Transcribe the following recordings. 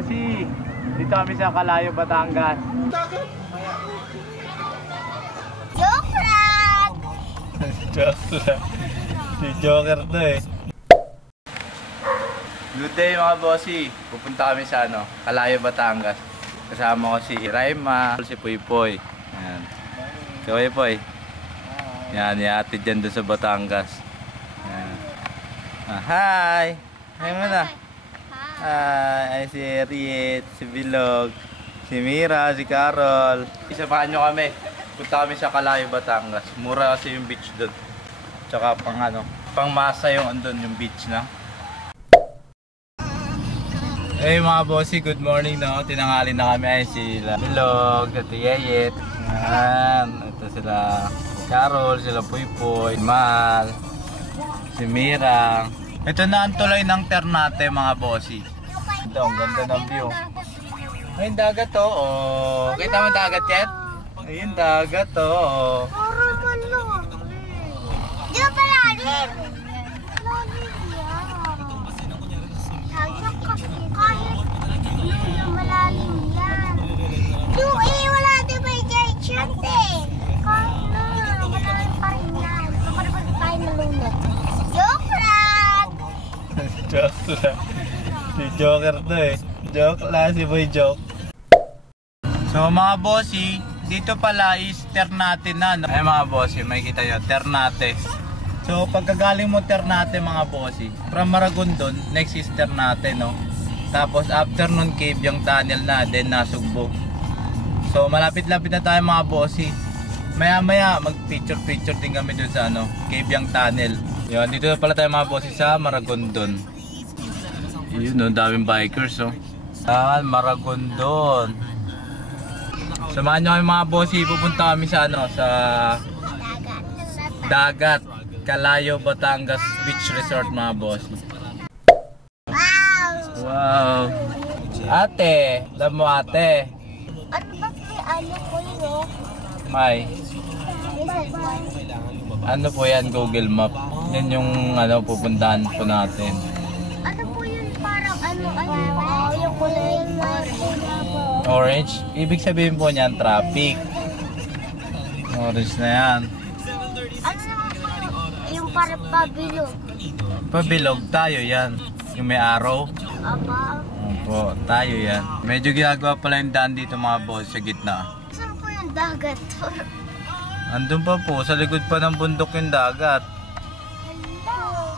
bossy. Dito kami sa Calayo, Batangas. Joke lang! Joke lang. Si Joker to eh. Good day mga bossy. Pupunta kami sa Calayo, Batangas. Kasama ko si Raima, si Puypoy. Ayan. Si Puypoy. Yan, ihatid dyan doon sa Batangas. Ayan. Hi! Hi mo na. Hi! Ay, si Riet, si Bilog, si Mira, si Carol. Isamahan nyo kami. Punta kami sa Calayo, Batangas. Mura kasi yung beach doon. Tsaka pang masa yung andun yung beach na. Hey mga bossy, good morning no. Tinanghali na kami. Ay sila Bilog, si Yeyet. Yan. Ito sila Carol, sila Puypoy, Mal, si Mira. Ito na ang tulay ng Ternate mga bossy. Ito, ang ganda ng view. Ayun dagat to. Oh. Kita mo dagat yan? Ayun dagat to. Oh. Di ba lalim? Lalim yan. Kahit malalim yan. Wala din ba yung chante? Kahit malalim pa rin yan. Kapag tayo nalunod. Joke lang! Joke lang. Si Joker to eh. Joke lang si Boy Joke. So mga bossy, dito pala is Ternate na no? Ay mga bossy, may kita nyo, Ternate. So pagkagaling mo Ternate mga bossy, from Maragondon, next is Ternate no. Tapos after nun Cabyang Tunnel na, then Nasugbo. So malapit-lapit na tayo mga bossy. Maya-maya mag picture din kami dun sa Cabyang Tunnel. Yan, dito pala tayo mga bossy sa Maragondon. Yun no, daming bikers oh. Maragondon. Samahan nyo kami mga bossy, pupunta kami sa sa dagat. Calayo, Batangas Beach Resort mga bossy. Wow! Ate! Alam mo ate? Ano ba po yun? May. Ano po yan? Google Map. Yan yung pupuntahan po natin. Ano po yun? Parang yung kulay Orange? Ibig sabihin po niyan traffic. Orange na yan. Ano naman po yung parang pabilog? Pabilog tayo yan. Yung may araw. Apa? Opo, tayo yan. Medyo ginagawa pala yung daan dito mga boss sa gitna. Saan po yung dagat? Andun pa po, sa likod pa ng bundok yung dagat. Hello.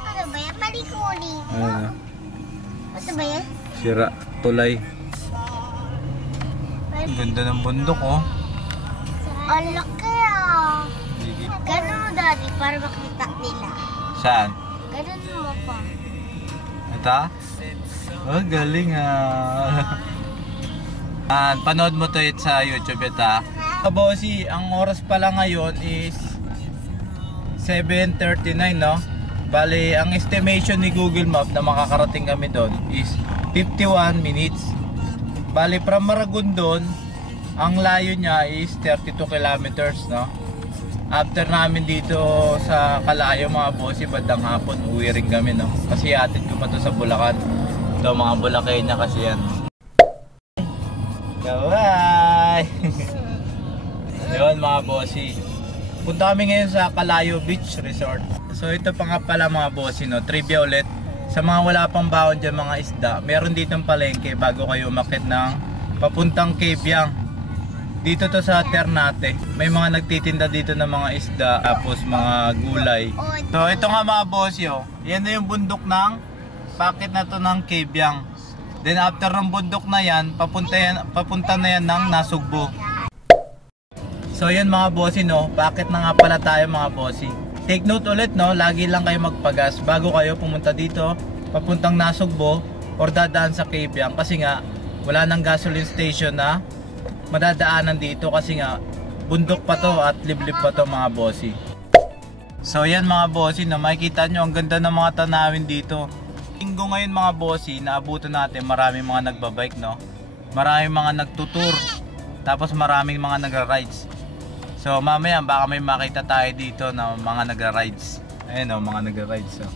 Ano ba yan? Palikuli. Ayun. Ano ba yan? Sira, tulay. Ang ganda ng bundok oh. Ang laki ah. Ganun mo daddy para makita nila. Saan? Ganun mo pa. Ito? Oh, galing ah. Panood mo to sa YouTube ito. Bossy, ang oras pala ngayon is 7:39 no? Bali, ang estimation ni Google Map na makakarating kami doon is 51 minutes. Bali, from Maragondon, ang layo niya is 32 kilometers no? After namin dito sa Calayo mga bossy, bandang hapon uwi rin kami no? Kasi atid ko pa to sa Bulacan. Ito mga Bulacay na kasi yan. Kawai! Yun mga bossy. Punta kami ngayon sa Calayo Beach Resort. So ito pa nga pala mga bossy no? Trivia ulit. Sa mga wala pang baon dyan mga isda, meron ditong palengke bago kayo umakyat ng papuntang Cabyang. Dito to sa Ternate. May mga nagtitinda dito ng mga isda, tapos mga gulay. So ito nga mga bossy oh. Yan na yung bundok ng packet na to ng Cabyang. Then after ng bundok na yan, papunta na yan ng Nasugbo. So yan mga bossy no, packet na nga pala tayo mga bossy. Take note ulit no, lagi lang kayo magpagas bago kayo pumunta dito, papuntang Nasugbo or dadaan sa Cabyang. Kasi nga, wala nang gasoline station na madadaanan dito kasi nga bundok pa to at liblib pa to mga bossy. So yan mga bossy no, makikita nyo ang ganda ng mga tanawin dito. Linggo ngayon mga bossy, naabutan natin maraming mga nagbabike no. Maraming mga nagtutur. Tapos maraming mga nagra-rides. So mamaya baka may makita tayo dito na mga nagra-rides. Ayun o, mga nagra-rides oh.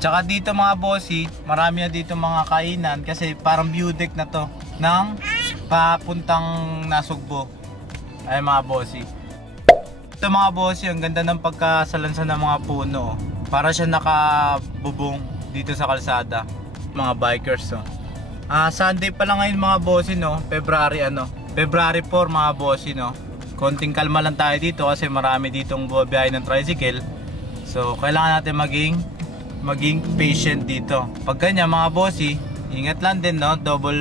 Tsaka dito mga bossy, marami na dito mga kainan kasi parang view deck na to ng papuntang Nasugbo. Ay mga bossy. Ito mga bossy, ang ganda ng pagkasalansan ng mga puno. Para siya nakabubong dito sa kalsada. Mga bikers oh. Sunday pa lang ngayon mga bossy no, February 4 mga bossy no. Konting kalma lang tayo dito kasi marami ditong bumabiyahe ng tricycle. So kailangan natin maging patient dito. Pag ganyan mga bossy, ingat lang din no, double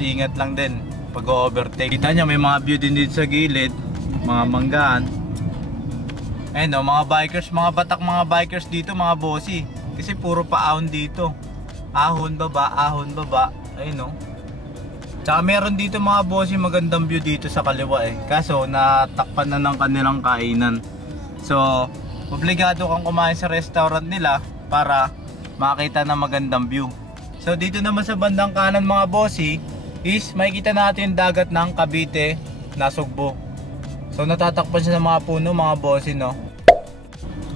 ingat lang din pag overtake. Kita nyo may mga view din dito sa gilid, mga manggaan. Ayun no, mga bikers, mga batak mga bikers dito mga bossy. Kasi puro paahon dito. Ahon baba. Ayun no. Tsaka meron dito mga bossy magandang view dito sa kaliwa eh. Kaso natakpan na ng kanilang kainan. So obligado kang kumain sa restaurant nila para makita na magandang view. So dito naman sa bandang kanan mga bossy is makikita natin yung dagat ng Cavite, Nasugbo. So natatakpan siya ng mga puno mga bossy no.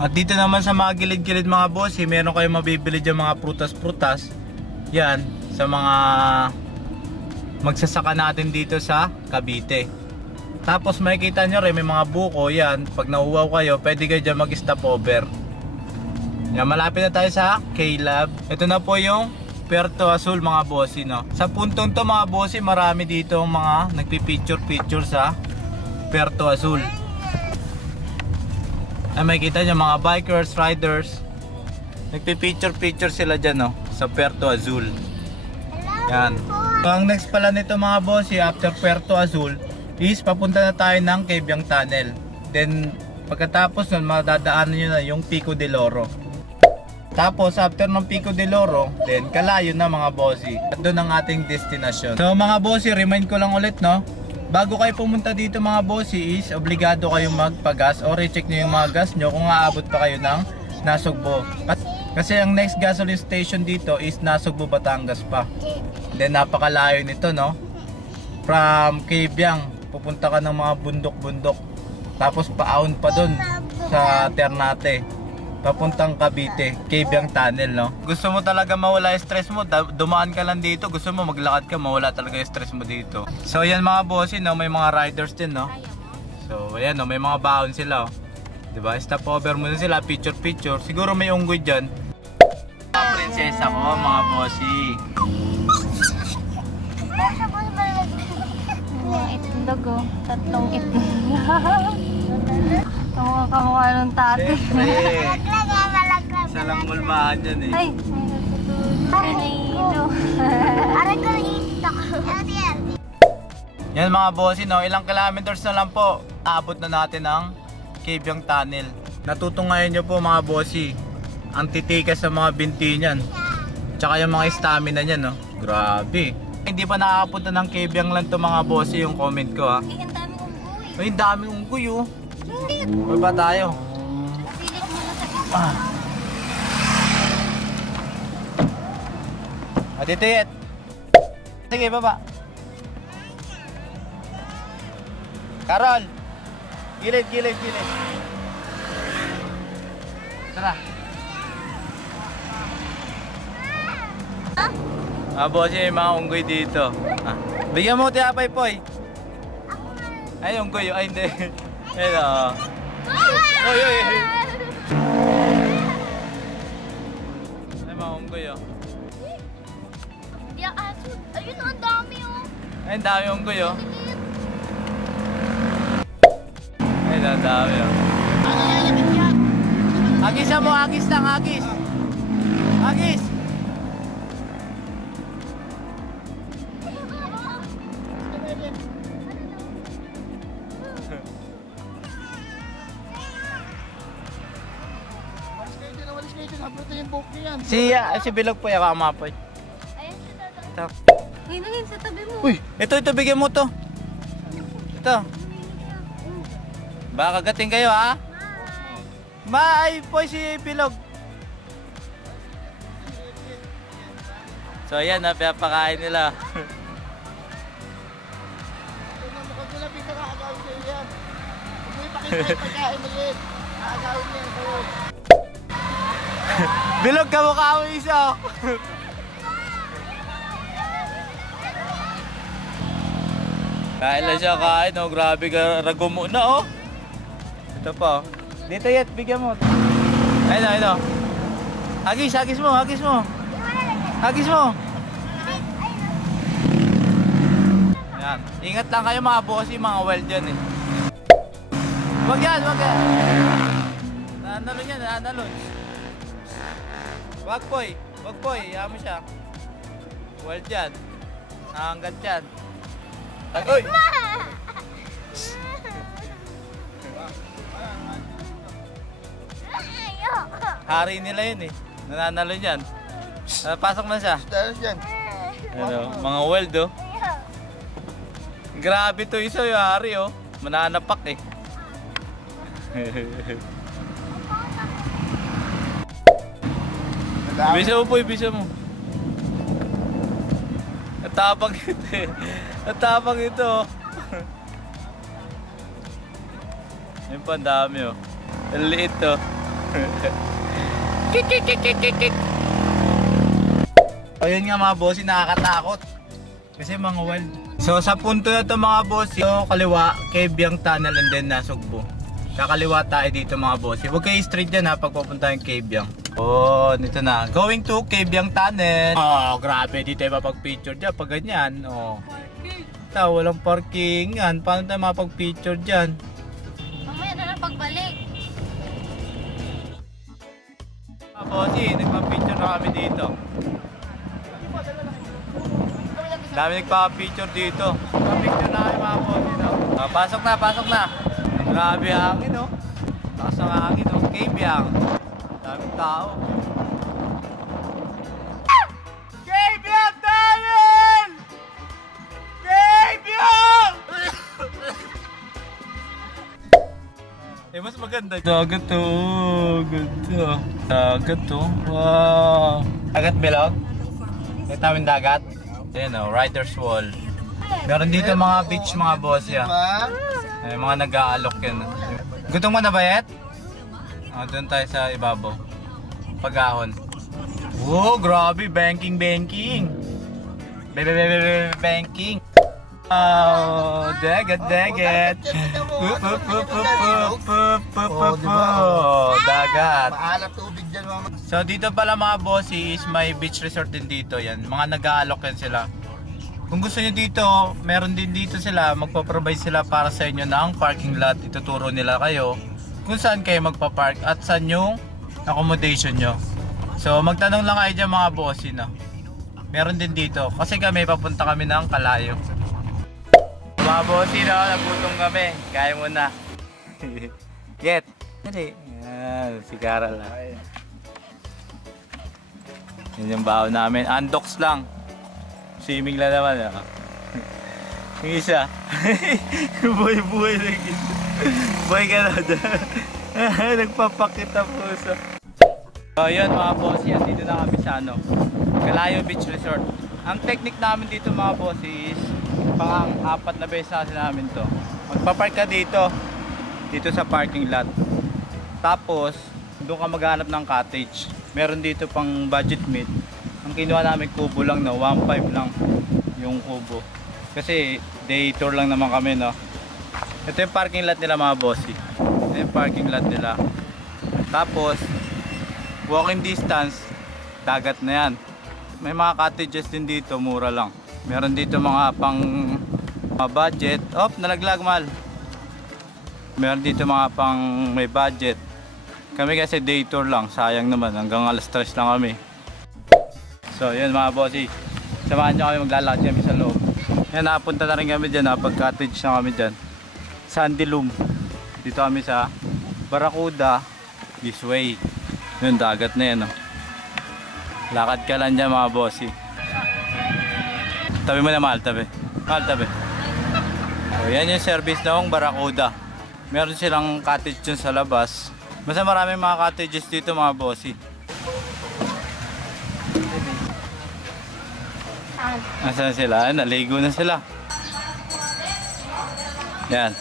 At dito naman sa mga gilid-gilid mga bossy, meron kayong mabibili dyan mga prutas-prutas. Yan sa mga magsasaka natin dito sa Cavite. Tapos makikita nyo rin may mga buko yan. Pag nauwaw kayo, pwede kayo dyan mag-stop over. Yan, malapit na tayo sa K-Lab. Ito na po yung Puerto Azul mga bossy no. Sa puntong to mga bossy, marami dito mga nagpipicture sa Puerto Azul. Ay makikita nyo mga bikers, riders. Nagpipicture sila dyan no, sa Puerto Azul. Yan. So, ang next pala nito mga bossy after Puerto Azul is papunta na tayo ng Cabiang Tunnel. Then pagkatapos nun madadaanan nyo na yung Pico del Oro. Tapos after ng Pico del Oro, then Calayo na mga bossy. At doon ang ating destination. So mga bossy, remind ko lang ulit no. Bago kayo pumunta dito mga bossy is obligado kayong magpagas o recheck nyo yung mga gas nyo kung aabot pa kayo ng Nasugbo. Kasi ang next gasoline station dito is Nasugbo, Batangas pa. Then napakalayo nito no. From Cabiang, pupunta ka ng mga bundok-bundok. Tapos paahon pa doon sa Ternate. Papuntang Cavite, Cabiang Tunnel no. Gusto mo talaga mawala yung stress mo, dumaan ka lang dito. Gusto mo maglakad ka, mawala talaga yung stress mo dito. So yan mga bossy no, may mga riders din no. So ayan no, may mga baon sila oh. Diba, stop over muna sila, picture. Siguro may unggoy dyan. Prinsesa ko mga bossy. Mga itlog oh, tatlong itlog. Kamukha ng tate. Isa lang mulmahan dyan eh. Ay, kanino. Aray ko ito. Yan mga bossy no, ilang kilometers na lang po abot na natin ang Cabiang Tunnel. Natutungayan nyo po mga bossy ang titikas sa mga binti niyan. Tsaka yung mga stamina niyan no. Grabe. Hindi pa nakakapunta ng Cabiang lang to mga bossy yung comment ko ha. Ay, ang daming unggoy. Ay, ang daming unggoy oh. Hindi. Baba tayo. Pilit mo na sa gitna. Atitiyet. Sige, baba. Carol. Gilid. Tara. Boss, yung mga unggoy dito. Bigyan mo tiyapay, Poy. Ay, unggoy. Ay, hindi. Ayun o. Oy. Ay, mga unggoy o. Hindi aso. Ayun, ang dami oh. Ay, ang dami unggoy o. Ay, ang dami o. Agis mo, agis lang, agis. Agis. Si Bilog po yung kamapoy. Ayun siya Ito. Hinangin sa tabi mo. Uy, ito bigyan mo to. Ito. Baka kagating kayo ha. Ay po si Bilog. So ayan, napapakain nila. Bilog ka mukha mo isa. Kain lang siya kain, oh. Grabe ka, ragumo na, oh. Ito pa, oh. Dito yet, bigyan mo. Ayun, ayun, oh. Hagis, hagis mo, hagis mo. Hagis mo. Yan. Ingat lang kayo mga bossy, mga wild yan, eh. Wag yan, wag yan. Nanalo yan, nanalo. Wag boy, wag boy, yaman mo siya. Wild yan. Hanggat yan. Uy! Hari nila yun eh. Nananalo dyan. Pasok na siya. Ano, mga wild oh. Grabe to isa yung hari oh. Mananapak eh. Bisa mo po, bisa mo. Natapang ito eh. Natapang ito oh. Yung pa ang dami oh. Ang liit oh. Kik kik kik kik kik. Ayun nga mga bossy, nakakatakot. Kasi mga wild. So sa punto na ito mga bossy, so, kaliwa, Kebyang Tunnel and then Nasugbo. Kakaliwa tayo dito mga bossy. Huwag kayo straight dyan ha pag pupunta yung Kebyang. Oh, dito na. Going to Kebyang Tunnel. Oh, grabe. Dito tayo mapag-picture dyan pag ganyan. Oh. Ito, walang parkingan. Paano tayo mapag-picture dyan? Mamaya na lang pagbalik. Mga bossy, nagpa-picture na kami dito. Dami nagpa-picture dito. Nagpa-picture na kami mga bossy. No? Pasok na, pasok na. Grabe hangin oh. Lakas ng hangin oh. Kebyang. Daming tao. Kebyang Tunnel! Kebyang! Eh mas maganda. Dagat to. Ganda. Dagat to. Wow. Dagat bilog? Ito namin dagat. Ayan o, Riders Wall. Meron dito mga beach mga boss ya. Ay, mga nag-aalok yan. Gutom mo na ba yet? Oh, doon tayo sa ibabaw. Pag-ahon. Wow, grabe. Banking, banking. Banking. Oh, dagat, dagat. Dagat. Maalat tubig dyan mama. So dito pala mga bossy is may beach resort din dito yan. Mga nag-aalok yan sila. Kung gusto nyo dito, meron din dito sila, magpa-provide sila para sa inyo ng parking lot. Ituturo nila kayo kung saan kayo magpa-park at saan yung accommodation nyo. So magtanong lang kayo dyan mga bossy no. Meron din dito kasi kami papunta kami ng Kalayo. Mga bossy no, nagutom kami. Kaya mo na. Get. Dali. Yan, si Carol lang. Yan yung baon namin. Undox lang. Swimming lang naman. Yung isa. Buhay-buhay lang ito. Buhay ka na dyan. Nagpapakita puso. So yun mga boss, yan. Dito na kami sa ano, Kalayo Beach Resort. Ang technique namin dito mga boss is pang-apat na beses namin to. Magpapark ka dito. Dito sa parking lot. Tapos doon ka maghanap ng cottage. Meron dito pang budget meet. Ang kinuha namin kubo lang no, 1.5 lang yung kubo. Kasi day tour lang naman kami no. Ito yung parking lot nila mga bossy. Ito yung parking lot nila. Tapos walking distance, dagat na yan. May mga cottages din dito, mura lang. Meron dito mga pang budget. Oh, nalaglag mal. Meron dito mga pang may budget. Kami kasi day tour lang, sayang naman. Hanggang alas 3 lang kami. So yun mga bossy, samahan nyo kami, maglalakad kami sa loob. Yan, napunta na rin kami dyan, napag-cottage na kami dyan. Sandy Loom. Dito kami sa Barracuda, this way. Yun, dagat na yan. Oh. Lakad ka lang dyan mga bossy. Tabi mo na mahal, tabi. Mahal, tabi. So yan yung service na ng Barracuda. Meron silang cottage dyan sa labas. Basta maraming mga cottages dito mga bossy. Nasaan sila? Naligo na sila. Yan.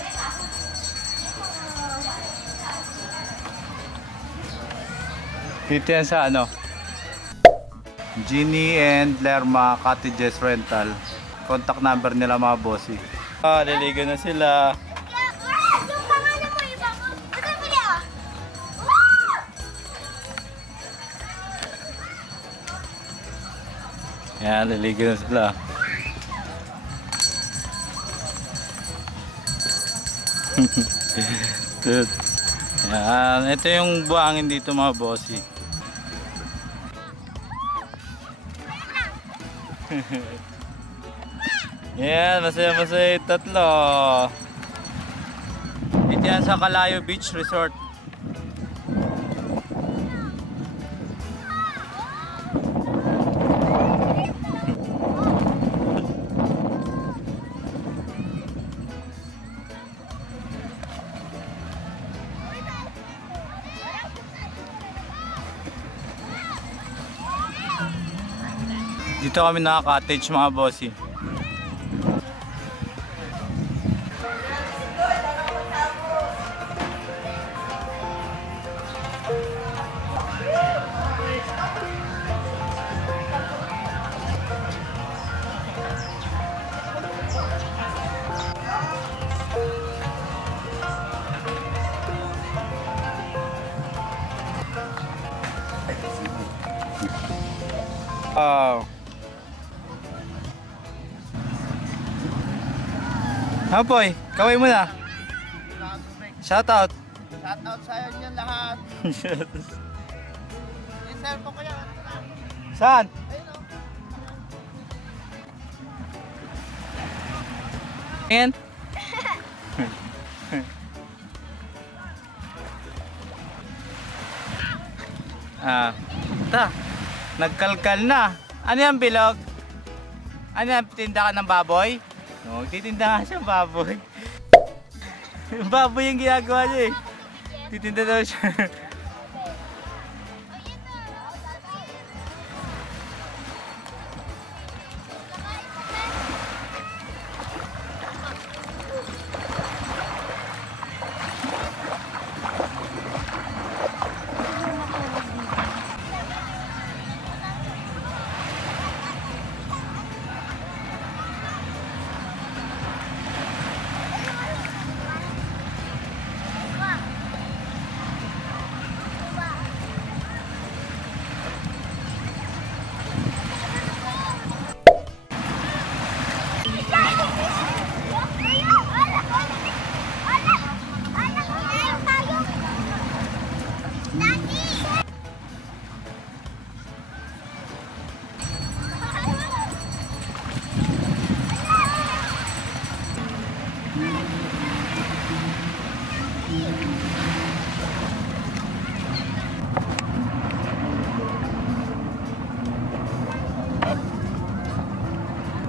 Dito yan sa ano? Ginny and Lerma Cottages Rental. Contact number nila mga bossy. Liligo na sila. Yung pangalan mo, iba mo. Ito pili ah. Yan, liligo na sila. Good. Yan, ito yung buhangin dito mga bossy. Yan, masaya-masaya yung tatlo. Ito yan sa Calayo Beach Resort. Dito kami naka-cottage mga bossy. Wow. Hapoy, kaway mo na. Shoutout. Shoutout sa inyo lahat. I-cellphone ko yan. Saan? Ayun o. Ayan. Ta. Nagkalkal na. Ano yan, bilog? Ano yan, tinda ka ng baboy? No, titinda nga siya baboy. Baboy yung ginagawa niya eh. Titinda daw siya.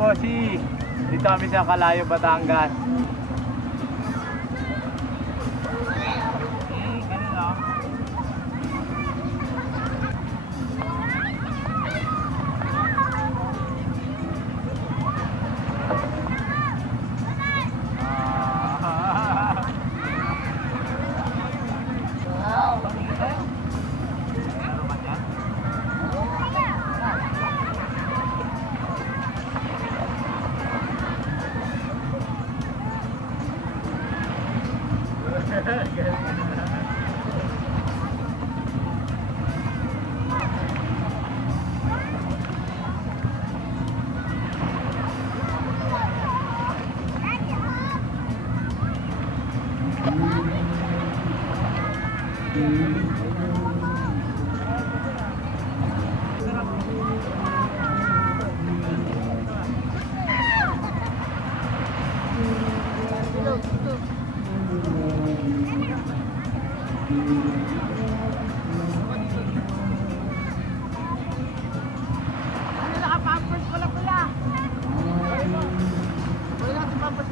Bossy, dito kami sa Calayo, Batangas. Ganun o. Naka-pampers pala kuya. Wala natin pampers.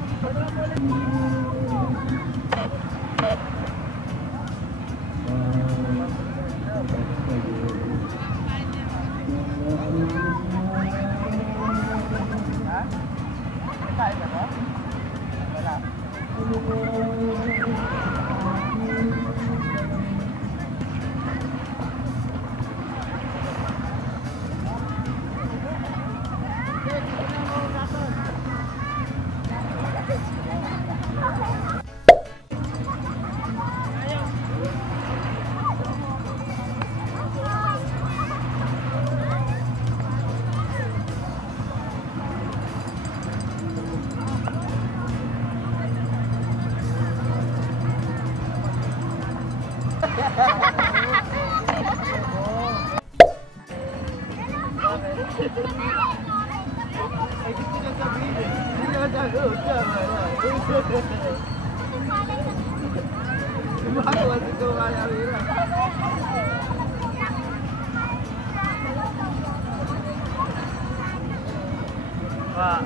Wah.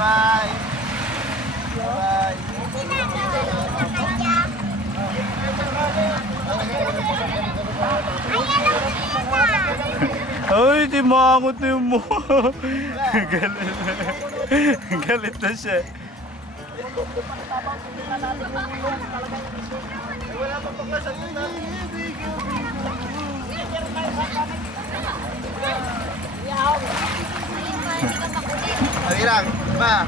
Bye. Bye. Ay, di mangot na yung mo. Galit. Galit na siya. Wala pa pa sa dito. Awirang, ba?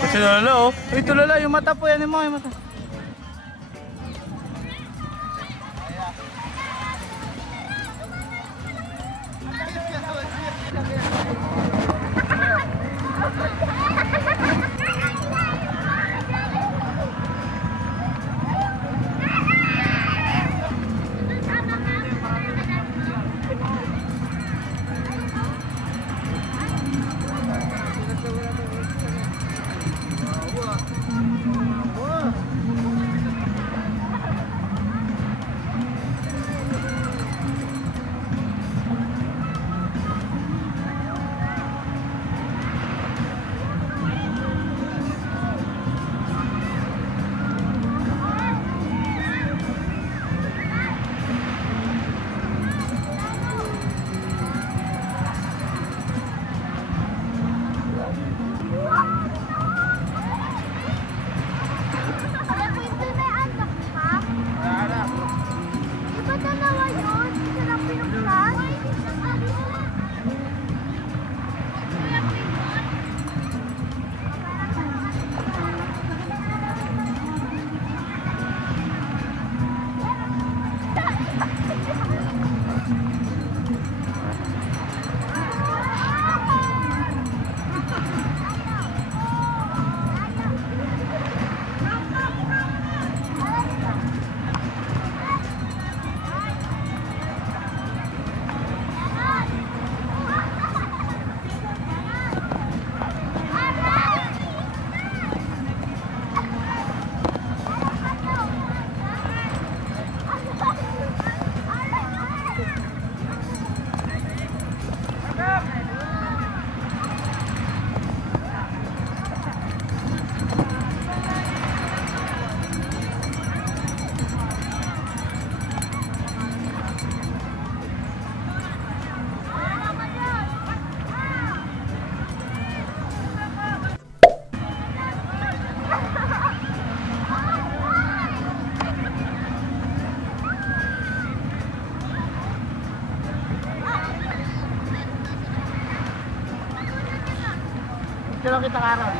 Kasi lala oh. Uy, tulala yung mata po yan mo, yung mata. Kailan kita karon?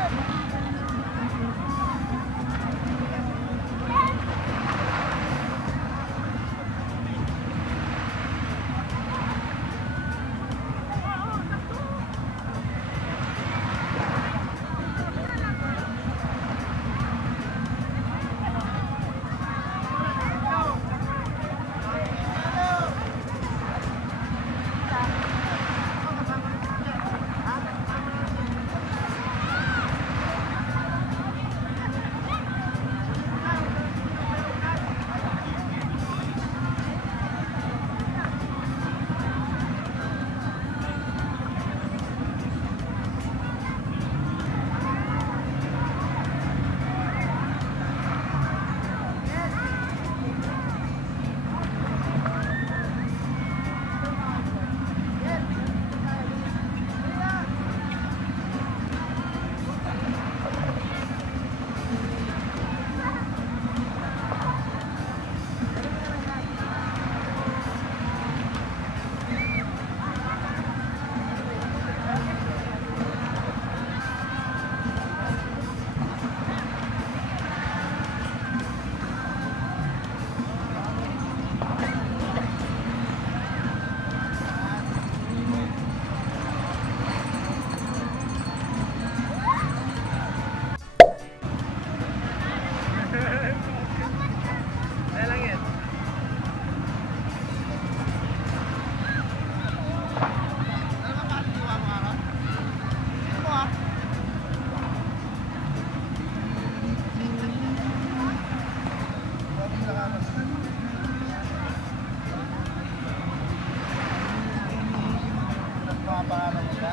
Papaharap mo ka?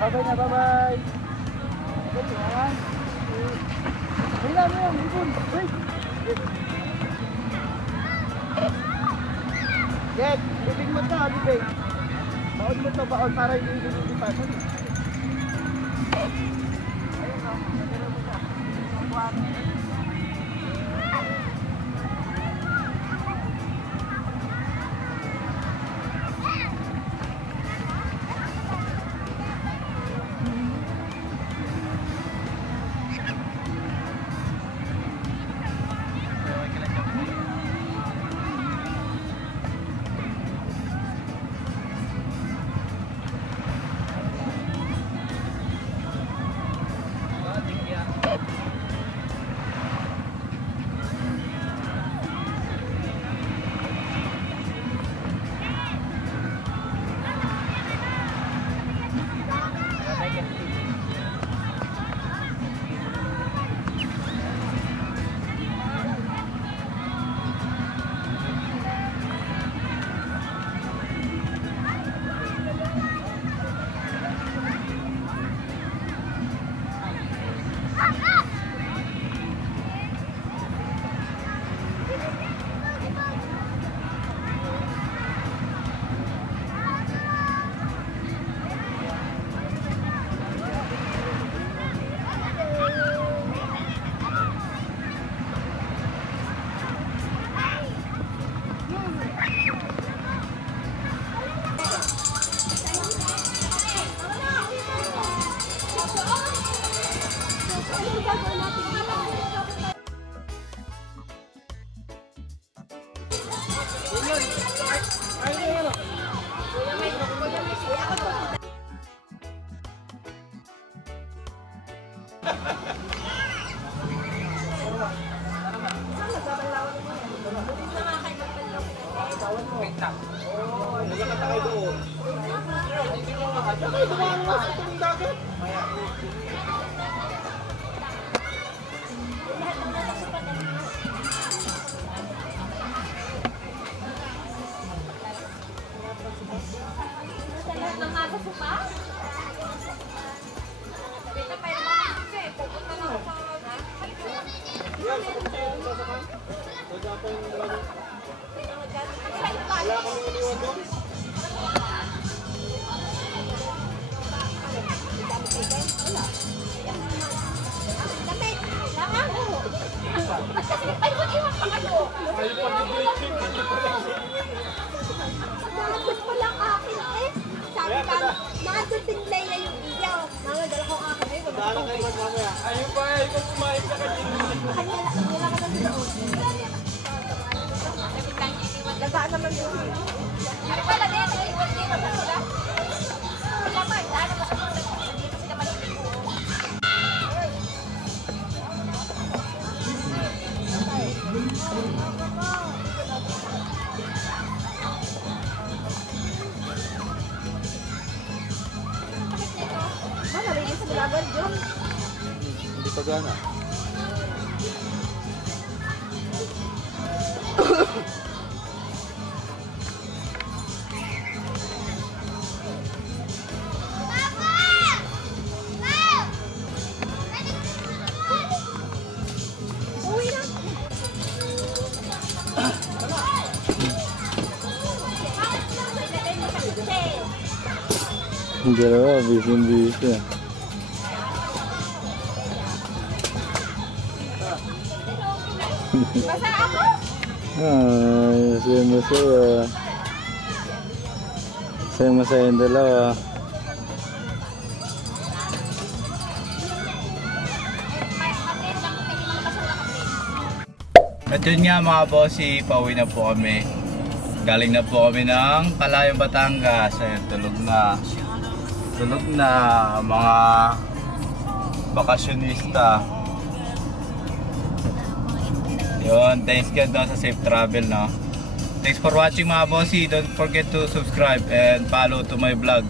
Bye-bye na, bye-bye. Ay na, may ibon. Wait. Jet, bibig mo ito, bibig. Baon mo ito, baon para hindi ililipasan. Ayun o, nagano mo siya. Hindi pa gana. Hindi raw, busy. Basa ako? Ay, masaya. Masaya yung dalawa. At yun nga mga bossy, pauwi na po kami. Galing na po kami ng Calayo, Batangas. Ayan, tulog na mga bakasyonista. Yun, thanks God no, sa safe travel no. Thanks for watching mga bossy. Don't forget to subscribe and follow to my vlog.